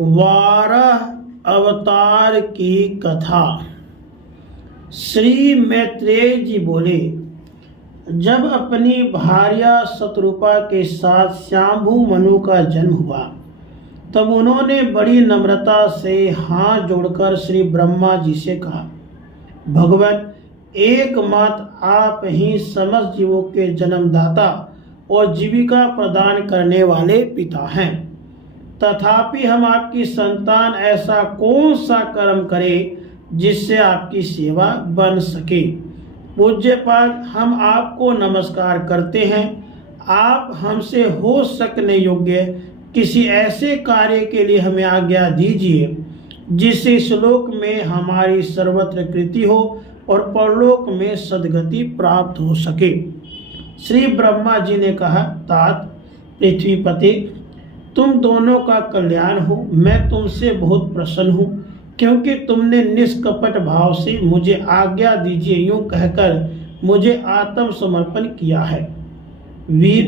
वाराह अवतार की कथा। श्री मैत्रेय जी बोले, जब अपनी भार्या शतरूपा के साथ शांभु मनु का जन्म हुआ तब उन्होंने बड़ी नम्रता से हाथ जोड़कर श्री ब्रह्मा जी से कहा, भगवान, एकमात्र आप ही समस्त जीवों के जन्मदाता और जीविका प्रदान करने वाले पिता हैं। तथापि हम आपकी संतान ऐसा कौन सा कर्म करें जिससे आपकी सेवा बन सके। पूज्यपाद, हम आपको नमस्कार करते हैं। आप हमसे हो सकने योग्य किसी ऐसे कार्य के लिए हमें आज्ञा दीजिए जिससे इस लोक में हमारी सर्वत्र कृति हो और परलोक में सद्गति प्राप्त हो सके। श्री ब्रह्मा जी ने कहा, तात पृथ्वीपते, तुम दोनों का कल्याण हो। मैं तुमसे बहुत प्रसन्न हूँ क्योंकि तुमने निष्कपट भाव से मुझे आज्ञा दीजिए यूं कहकर मुझे आत्मसमर्पण किया है। वीर,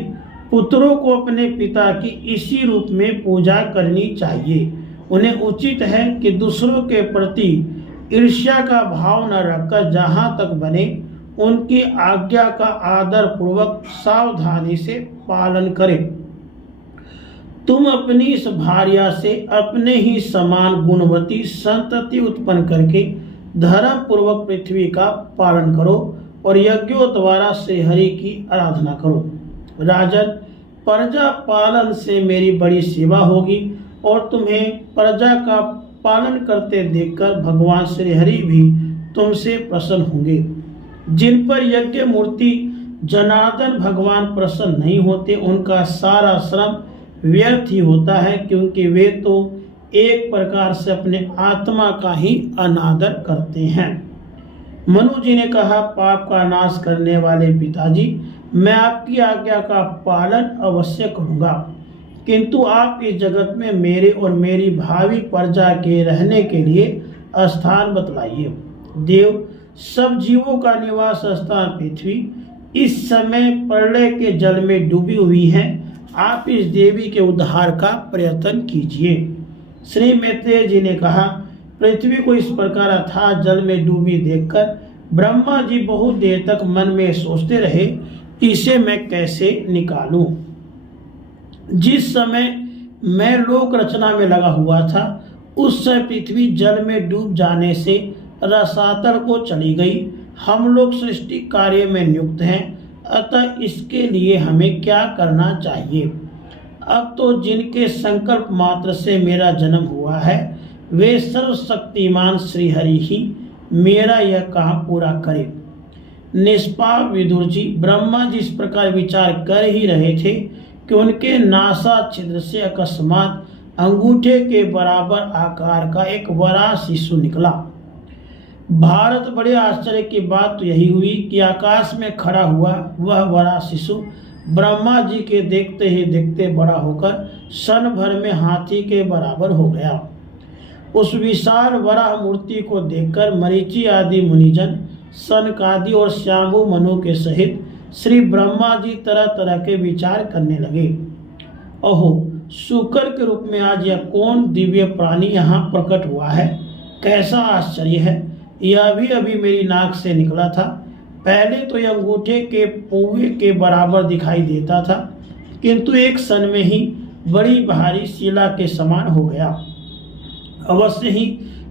पुत्रों को अपने पिता की इसी रूप में पूजा करनी चाहिए। उन्हें उचित है कि दूसरों के प्रति ईर्ष्या का भाव न रखकर जहाँ तक बने उनकी आज्ञा का आदर पूर्वक सावधानी से पालन करें। तुम अपनी इस भार्या से अपने ही समान गुणवती संतति उत्पन्न करके धर्म पूर्वक पृथ्वी का पालन करो और यज्ञों द्वारा श्री हरि की आराधना करो। राजन, प्रजा पालन से मेरी बड़ी सेवा होगी और तुम्हें प्रजा का पालन करते देखकर भगवान श्री हरि भी तुमसे प्रसन्न होंगे। जिन पर यज्ञ मूर्ति जनार्दन भगवान प्रसन्न नहीं होते उनका सारा श्रम व्यर्थ ही होता है, क्योंकि वे तो एक प्रकार से अपने आत्मा का ही अनादर करते हैं। मनु जी ने कहा, पाप का नाश करने वाले पिताजी, मैं आपकी आज्ञा का पालन अवश्य करूंगा, किंतु आप इस जगत में मेरे और मेरी भावी प्रजा के रहने के लिए स्थान बतलाइए। देव, सब जीवों का निवास स्थान पृथ्वी इस समय प्रलय के जल में डूबी हुई है। आप इस देवी के उद्धार का प्रयत्न कीजिए। श्री मैत्रेय जी ने कहा, पृथ्वी को इस प्रकार अथाह जल में डूबी देखकर ब्रह्मा जी बहुत देर तक मन में सोचते रहे कि इसे मैं कैसे निकालूं। जिस समय मैं लोक रचना में लगा हुआ था उस समय पृथ्वी जल में डूब जाने से रसातल को चली गई। हम लोग सृष्टि कार्य में नियुक्त हैं, अतः इसके लिए हमें क्या करना चाहिए। अब तो जिनके संकल्प मात्र से मेरा जन्म हुआ है वे सर्वशक्तिमान श्री हरि ही मेरा यह काम पूरा करे। निष्पाप विदुर जी, ब्रह्मा जी इस प्रकार विचार कर ही रहे थे कि उनके नासा छिद्र से अकस्मात अंगूठे के बराबर आकार का एक वराह शिशु निकला। भारत, बड़े आश्चर्य की बात तो यही हुई कि आकाश में खड़ा हुआ वह वराह शिशु ब्रह्मा जी के देखते ही देखते बड़ा होकर क्षण भर में हाथी के बराबर हो गया। उस विशाल वराह मूर्ति को देखकर मरीचि आदि मुनिजन, सनकादि और शांभु मनु के सहित श्री ब्रह्मा जी तरह तरह के विचार करने लगे। ओहो, शुक्र के रूप में आज यह कौन दिव्य प्राणी यहाँ प्रकट हुआ है। कैसा आश्चर्य है, यह भी अभी मेरी नाक से निकला था। पहले तो यह अंगूठे के पोवे के बराबर दिखाई देता था, किंतु एक क्षण में ही बड़ी भारी शिला के समान हो गया। अवश्य ही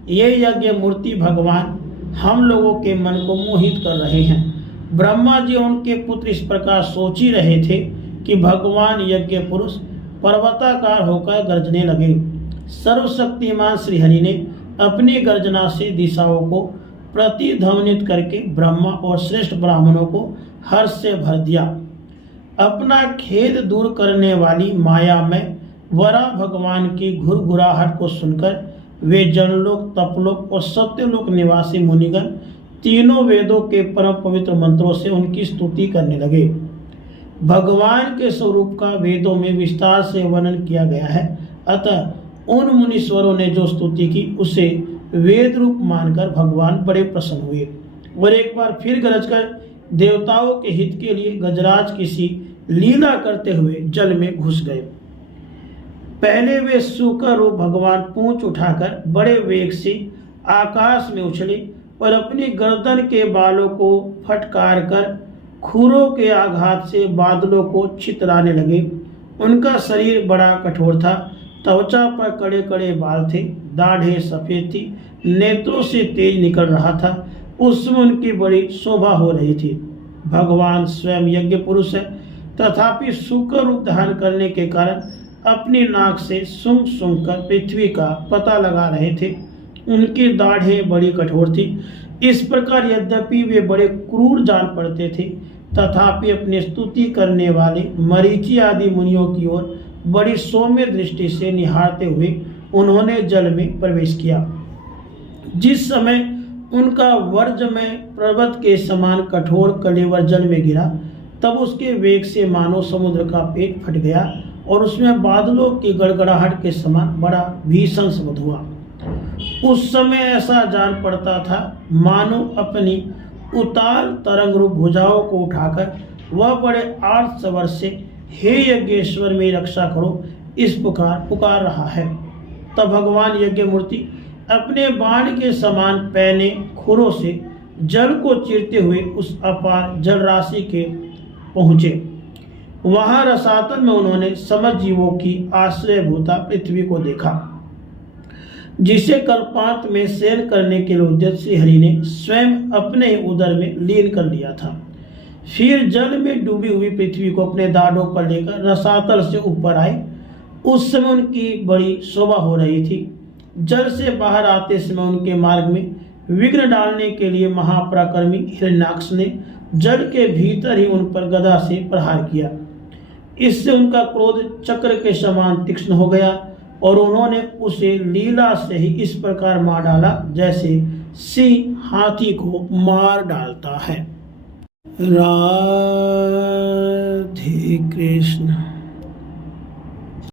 ये यज्ञ मूर्ति भगवान हम लोगों के मन को मोहित कर रहे हैं। ब्रह्मा जी उनके पुत्र इस प्रकार सोच ही रहे थे कि भगवान यज्ञ पुरुष पर्वताकार होकर गर्जने लगे। सर्वशक्तिमान श्रीहरि ने अपनी गर्जना से दिशाओं को प्रतिध्वनित करके ब्रह्मा और श्रेष्ठ ब्राह्मणों को हर्ष से भर दिया। अपना खेद दूर करने वाली माया में वरा भगवान की घुरघुराहट को सुनकर वे जनलोक, तपलोक और सत्यलोक निवासी मुनिगण तीनों वेदों के परम पवित्र मंत्रों से उनकी स्तुति करने लगे। भगवान के स्वरूप का वेदों में विस्तार से वर्णन किया गया है, अतः उन मुनीश्वरों ने जो स्तुति की उसे वेद रूप मानकर भगवान बड़े प्रसन्न हुए और एक बार फिर गरजकर देवताओं के हित के लिए गजराज किसी लीला करते हुए जल में घुस गए। पहले वे सूकर रूप भगवान पूंछ उठाकर बड़े वेग से आकाश में उछले और अपनी गर्दन के बालों को फटकार कर खुरों के आघात से बादलों को छितराने लगे। उनका शरीर बड़ा कठोर था, त्वचा पर कड़े कड़े बाल थे, दाढ़ें सफेद थी, नेत्रों से तेज निकल रहा था। उसमें उनकी बड़ी शोभा हो रही थी। भगवान स्वयं यज्ञ पुरुष है, तथापि सूकर रूप धारण करने के कारण अपनी नाक से सूंघ सूंघ कर पृथ्वी का पता लगा रहे थे। उनकी दाढ़ें बड़ी कठोर थी। इस प्रकार यद्यपि वे बड़े क्रूर जान पड़ते थे, तथापि अपनी स्तुति करने वाले मरीचि आदि मुनियों की ओर बड़ी सौम्य दृष्टि से निहारते हुए उन्होंने जल में प्रवेश किया। जिस समय उनका वर्जमय पर्वत के समान कठोर कलेवर जल में गिरा, तब उसके वेग से मानो समुद्र का पेट फट गया और उसमें बादलों की गड़गड़ाहट के समान बड़ा भीषण शब्द हुआ। उस समय ऐसा जान पड़ता था मानो अपनी उतार तरंग रूप भुजाओं को उठाकर वह बड़े आर्त स्वर से हे यज्ञेश्वर मेरी रक्षा करो इस पुकार रहा है। तब भगवान यज्ञ मूर्ति अपने बाण के समान पैने खुरों से जल को चीरते हुए उस अपार जल राशि के पहुँचे। वहाँ रसातल में उन्होंने समस्त जीवों की आश्रयभूता पृथ्वी को देखा, जिसे कल्पांत में शयन करने के लिए उद्यत श्री हरि ने स्वयं अपने ही उदर में लीन कर लिया था। फिर जल में डूबी हुई पृथ्वी को अपने दाढ़ों पर लेकर रसातल से ऊपर आए। उस समय उनकी बड़ी शोभा हो रही थी। जल से बाहर आते समय उनके मार्ग में विघ्न डालने के लिए महापराक्रमी हिरण्याक्ष ने जल के भीतर ही उन पर गदा से प्रहार किया। इससे उनका क्रोध चक्र के समान तीक्ष्ण हो गया और उन्होंने उसे लीला से ही इस प्रकार मार डाला जैसे सिंह हाथी को मार डालता है। राधे कृष्ण।